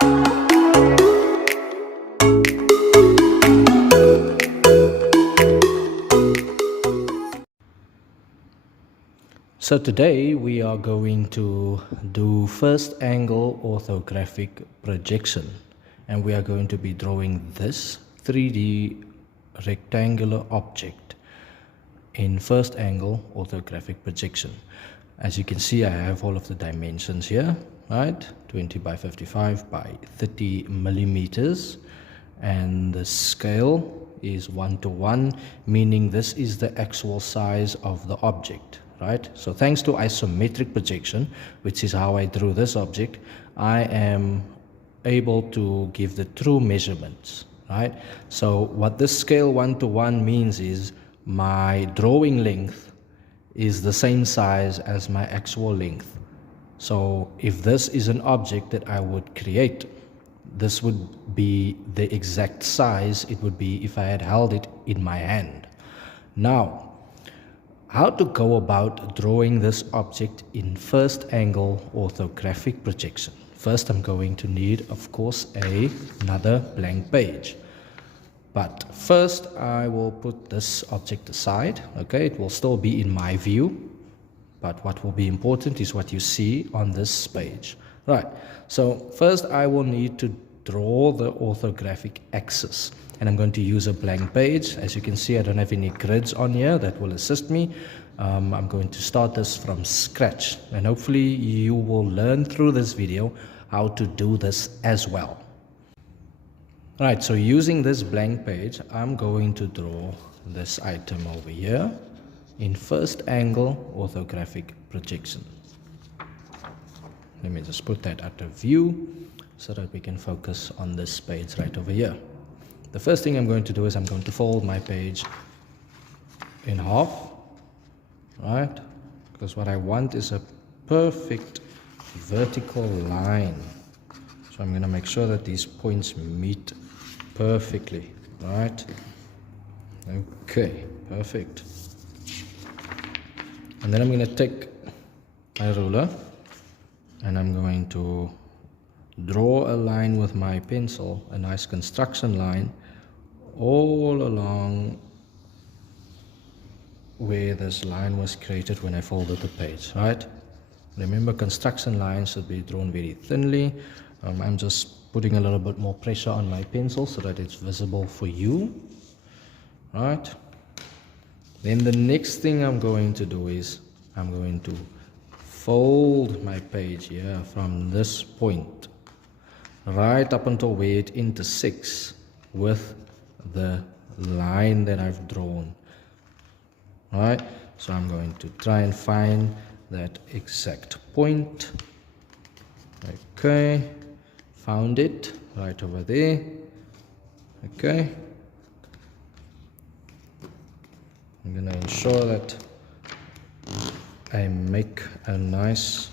So today we are going to do first angle orthographic projection, and we are going to be drawing this 3D rectangular object in first angle orthographic projection. As you can see, I have all of the dimensions here, right? 20 by 55 by 30 millimeters, and the scale is 1:1, meaning this is the actual size of the object. Right? So thanks to isometric projection, which is how I drew this object, I am able to give the true measurements, right? So what this scale 1:1 means is my drawing length is the same size as my actual length. So if this is an object that I would create, this would be the exact size it would be if I had held it in my hand. Now, how to go about drawing this object in first angle orthographic projection. First, I'm going to need, of course, another blank page. But first, I will put this object aside. Okay, it will still be in my view, but what will be important is what you see on this page. Right, so first I will need to draw the orthographic axis, and I'm going to use a blank page. As you can see, I don't have any grids on here that will assist me. I'm going to start this from scratch, and hopefully you will learn through this video how to do this as well. Right, so using this blank page, I'm going to draw this item over here in first angle orthographic projection. Let me just put that out of view so that we can focus on this page right over here. The first thing I'm going to do is I'm going to fold my page in half, right? Because what I want is a perfect vertical line. So I'm going to make sure that these points meet perfectly, right? Okay, perfect. And then I'm going to take my ruler and I'm going to draw a line with my pencil, a nice construction line, all along where this line was created when I folded the page, right? Remember, construction lines should be drawn very thinly. I'm just putting a little bit more pressure on my pencil so that it's visible for you, right? Then the next thing I'm going to do is I'm going to fold my page here from this point right up until where it intersects with the line that I've drawn. Right, so I'm going to try and find that exact point. Okay, found it right over there. Okay, I'm gonna ensure that I make a nice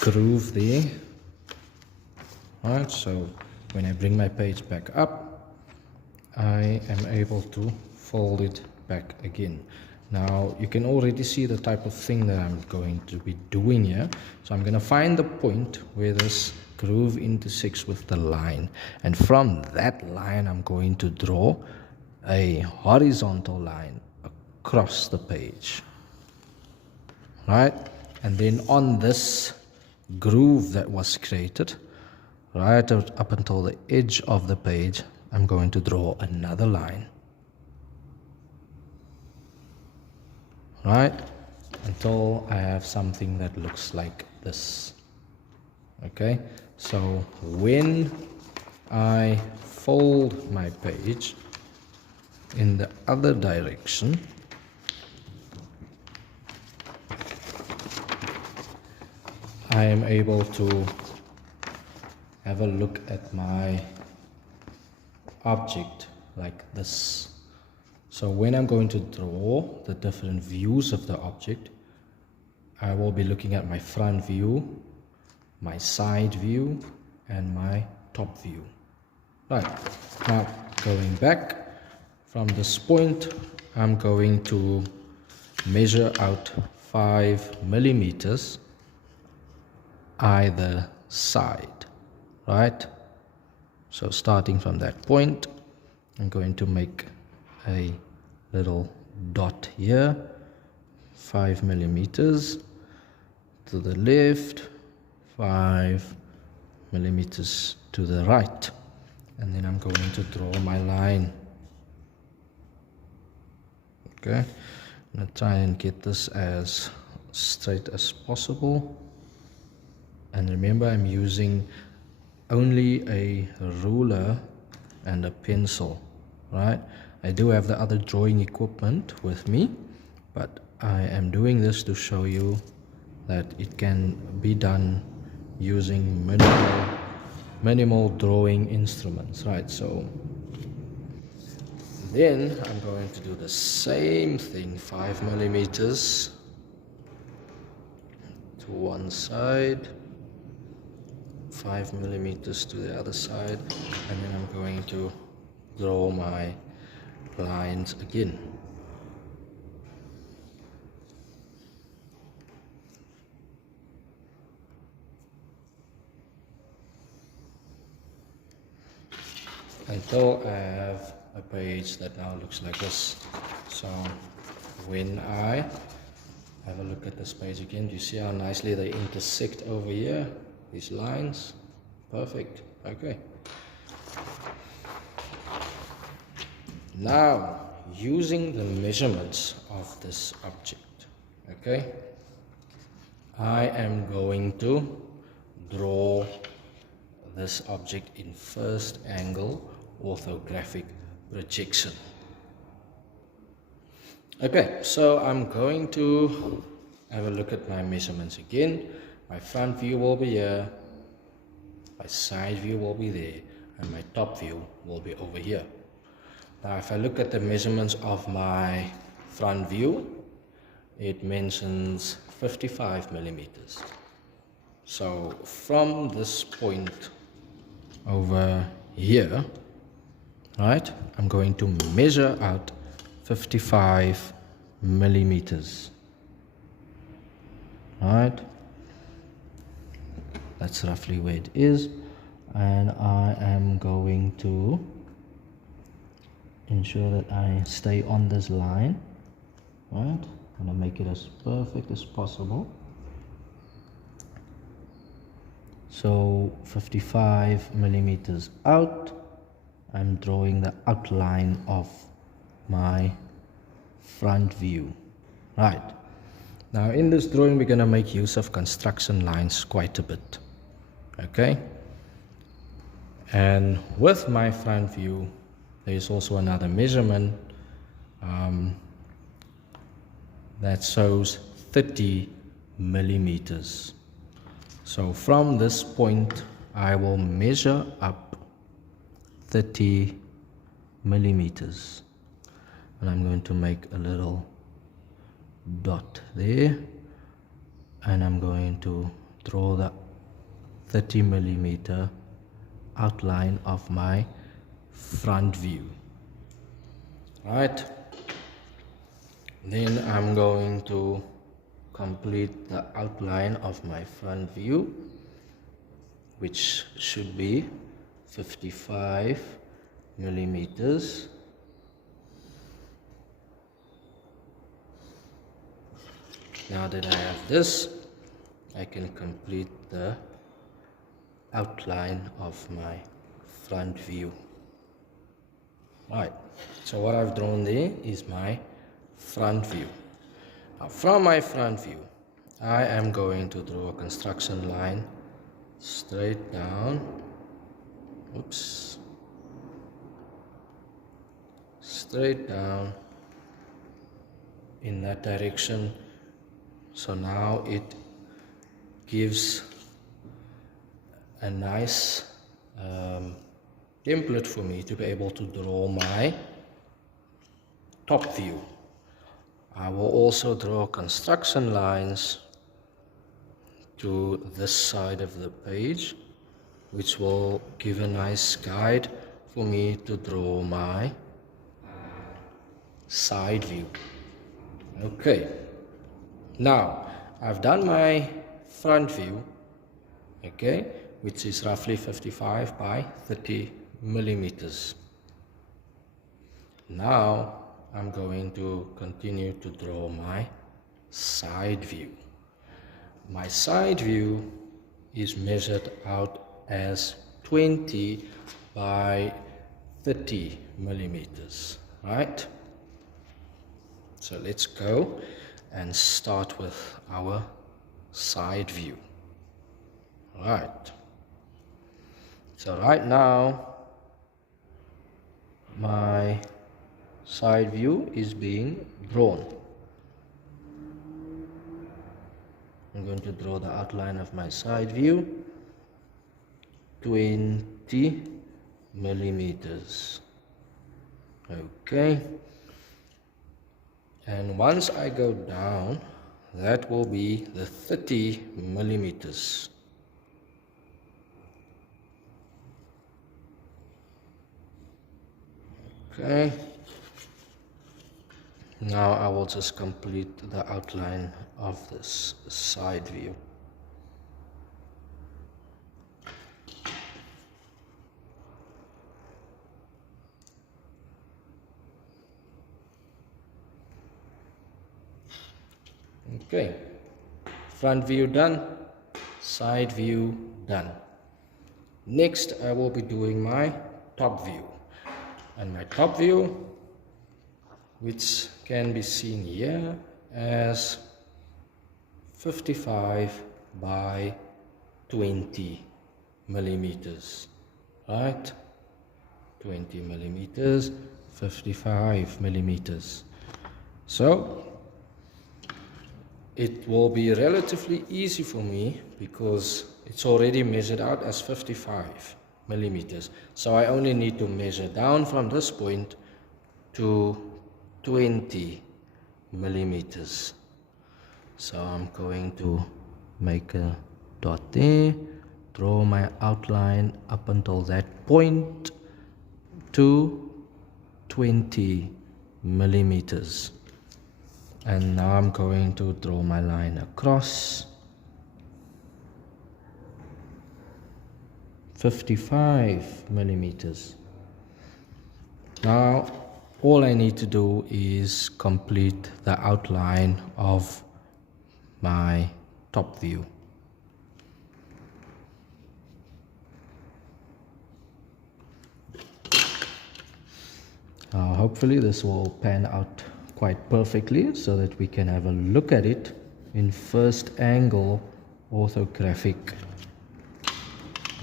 groove there. Right, so when I bring my page back up, I am able to fold it back again. Now you can already see the type of thing that I'm going to be doing here. So I'm going to find the point where this groove intersects with the line, and from that line I'm going to draw a horizontal line across the page, right? And then on this groove that was created right up until the edge of the page, I'm going to draw another line, right, until I have something that looks like this. Okay, so when I fold my page in the other direction, I am able to have a look at my object like this. So when I'm going to draw the different views of the object, I will be looking at my front view, my side view, and my top view. Right, now going back from this point, I'm going to measure out 5 millimeters either side, right? So starting from that point, I'm going to make a little dot here, 5 millimeters to the left, 5 millimeters to the right, and then I'm going to draw my line. Okay, I'm going to try and get this as straight as possible, and remember I'm using only a ruler and a pencil, right? I do have the other drawing equipment with me, but I am doing this to show you that it can be done using minimal drawing instruments, right? So then I'm going to do the same thing, 5 millimeters to one side, 5 millimeters to the other side, and then I'm going to draw my lines again. Until I have a page that now looks like this. So when I have a look at this page again, do you see how nicely they intersect over here? These lines, perfect. Okay. Now, using the measurements of this object, okay, I am going to draw this object in first angle orthographic projection. Okay, so I'm going to have a look at my measurements again. My front view will be here, my side view will be there, and my top view will be over here. Now if I look at the measurements of my front view, it mentions 55 millimeters. So from this point over here, right, I'm going to measure out 55 millimeters. Right, that's roughly where it is, and I am going to ensure that I stay on this line. Right, I'm going to make it as perfect as possible. So 55 millimeters out, I'm drawing the outline of my front view. Right, now in this drawing we're going to make use of construction lines quite a bit. Okay, and with my front view there is also another measurement that shows 30 millimeters. So from this point I will measure up 30 millimeters, and I'm going to make a little dot there, and I'm going to draw the 30 millimeter outline of my front view. Right, then I'm going to complete the outline of my front view, which should be 55 millimeters. Now that I have this, I can complete the outline of my front view. Right, so what I've drawn there is my front view. Now from my front view, I am going to draw a construction line straight down. Oops. Straight down in that direction. So now it gives a nice template for me to be able to draw my top view. I will also draw construction lines to this side of the page, which will give a nice guide for me to draw my side view. Okay, Now, I've done my front view, okay, which is roughly 55 by 30 millimeters. Now, I'm going to continue to draw my side view. My side view is measured out as 20 by 30 millimeters, right? So let's go and start with our side view. Right. So right now, my side view is being drawn. I'm going to draw the outline of my side view, 20 millimeters. Okay. And once I go down, that will be the 30 millimeters. Okay. Now I will just complete the outline of this side view. Okay, front view done, side view done. Next I will be doing my top view. And my top view, which can be seen here as 55 by 20 millimeters, right? 20 millimeters, 55 millimeters. So it will be relatively easy for me because it's already measured out as 55 millimeters. So I only need to measure down from this point to 20 millimeters. So I'm going to make a dot there, draw my outline up until that point to 20 millimeters. And now I'm going to draw my line across 55 millimeters. Now all I need to do is complete the outline of my top view. Hopefully this will pan out quite perfectly so that we can have a look at it in first angle orthographic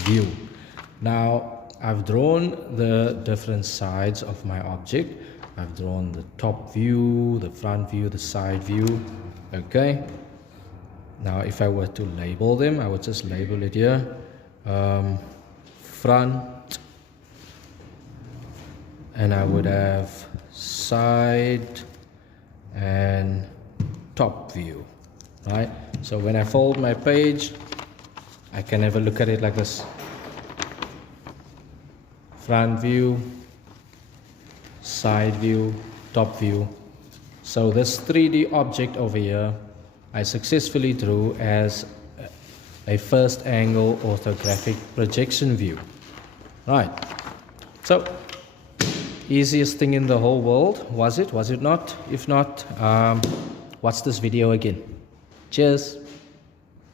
view. Now I've drawn the different sides of my object. I've drawn the top view, the front view, the side view. Okay, now if I were to label them, I would just label it here, front, and I would have side and top view, right? So when I fold my page, I can have a look at it like this: front view, side view, top view. So this 3D object over here I successfully drew as a first angle orthographic projection view. Right, so easiest thing in the whole world, was it not? If not, watch this video again. Cheers.